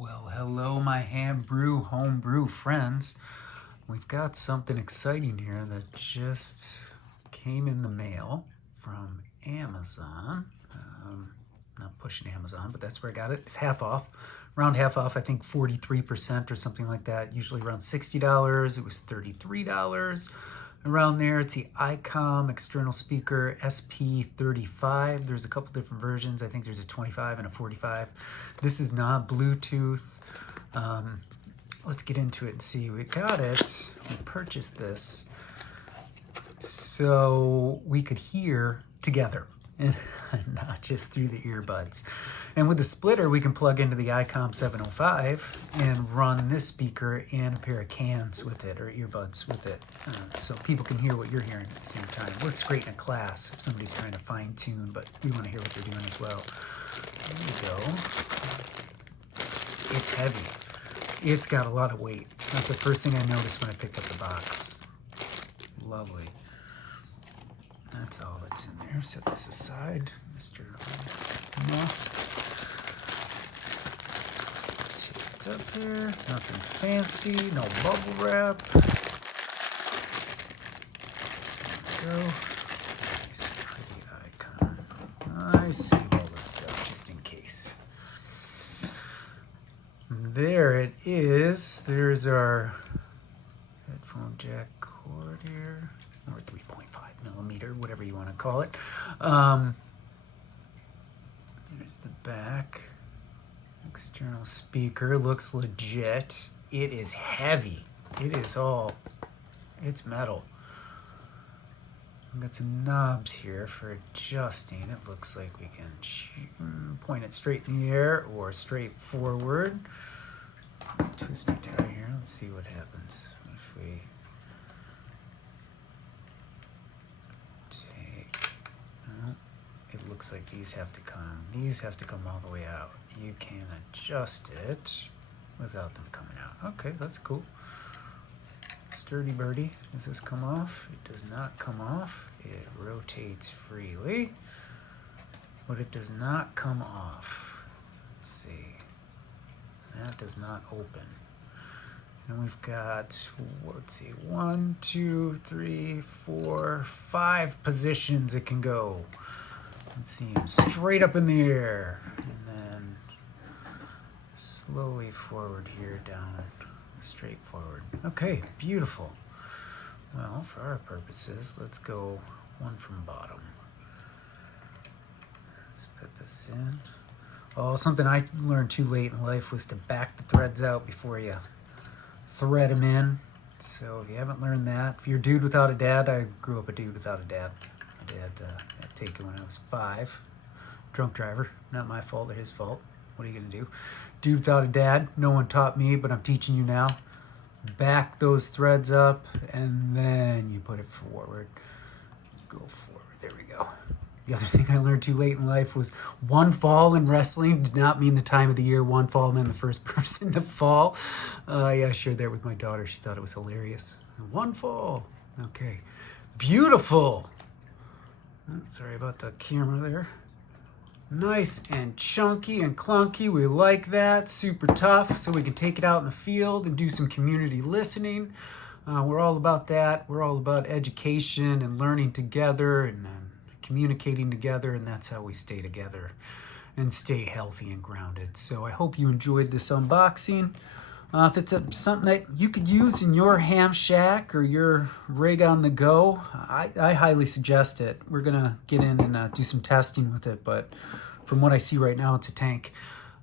Well, hello, my homebrew friends. We've got something exciting here that just came in the mail from Amazon. Not pushing Amazon, but that's where I got it. It's half off, around half off, I think 43% or something like that. Usually around $60. It was $33. Around there, it's the ICOM external speaker SP-35. There's a couple different versions. I think there's a 25 and a 45. This is not Bluetooth. Let's get into it and see. We got it. We purchased this so we could hear together and not just through the earbuds. And with the splitter, we can plug into the ICOM 705 and run this speaker and a pair of cans with it, or earbuds with it, so people can hear what you're hearing at the same time. It works great in a class if somebody's trying to fine tune, but we want to hear what they're doing as well. There we go. It's heavy. It's got a lot of weight. That's the first thing I noticed when I picked up the box. Lovely. That's all that's in there. Set this aside, Mr. Musk. Taped up here. Nothing fancy. No bubble wrap. There we go. Nice pretty icon. I save all this stuff just in case. There it is. There's our headphone jack cord here, or 3.5 millimeter, whatever you want to call it. There's the back. External speaker. Looks legit. It is heavy. It's metal. We've got some knobs here for adjusting. It looks like we can point it straight in the air or straight forward. Twist it down here. Let's see what happens if we take. Oh, it looks like these have to come all the way out. You can adjust it without them coming out. Okay, that's cool. Sturdy birdie. Does this come off? It does not come off. It rotates freely, but it does not come off. Let's see. That does not open. And we've got, let's see, 1, 2, 3, 4, 5 positions it can go. Let's see, straight up in the air, and then slowly forward here, down, straight forward. Okay, beautiful. Well, for our purposes, let's go one from bottom. Let's put this in. Oh, something I learned too late in life was to back the threads out before you thread them in. So if you haven't learned that, if you're a dude without a dad, I grew up a dude without a dad. My dad got taken when I was 5. Drunk driver, not my fault or his fault. What are you gonna do? Dude without a dad, no one taught me, but I'm teaching you now. Back those threads up and then you put it forward. Go forward, there we go. The other thing I learned too late in life was one fall in wrestling did not mean the time of the year. One fall meant the first person to fall. Yeah, I shared that with my daughter. She thought it was hilarious. One fall. Okay. Beautiful. Oh, sorry about the camera there. Nice and chunky and clunky. We like that. Super tough, so we can take it out in the field and do some community listening. We're all about that. We're all about education and learning together and communicating together, and that's how we stay together and stay healthy and grounded. So I hope you enjoyed this unboxing. If it's something that you could use in your ham shack or your rig on the go, I highly suggest it. We're gonna get in and do some testing with it, but from what I see right now, it's a tank.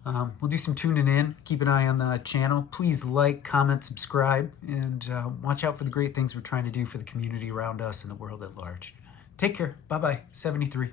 We'll do some tuning in. Keep an eye on the channel. Please like, comment, subscribe, and watch out for the great things we're trying to do for the community around us and the world at large. Take care. Bye-bye. 73.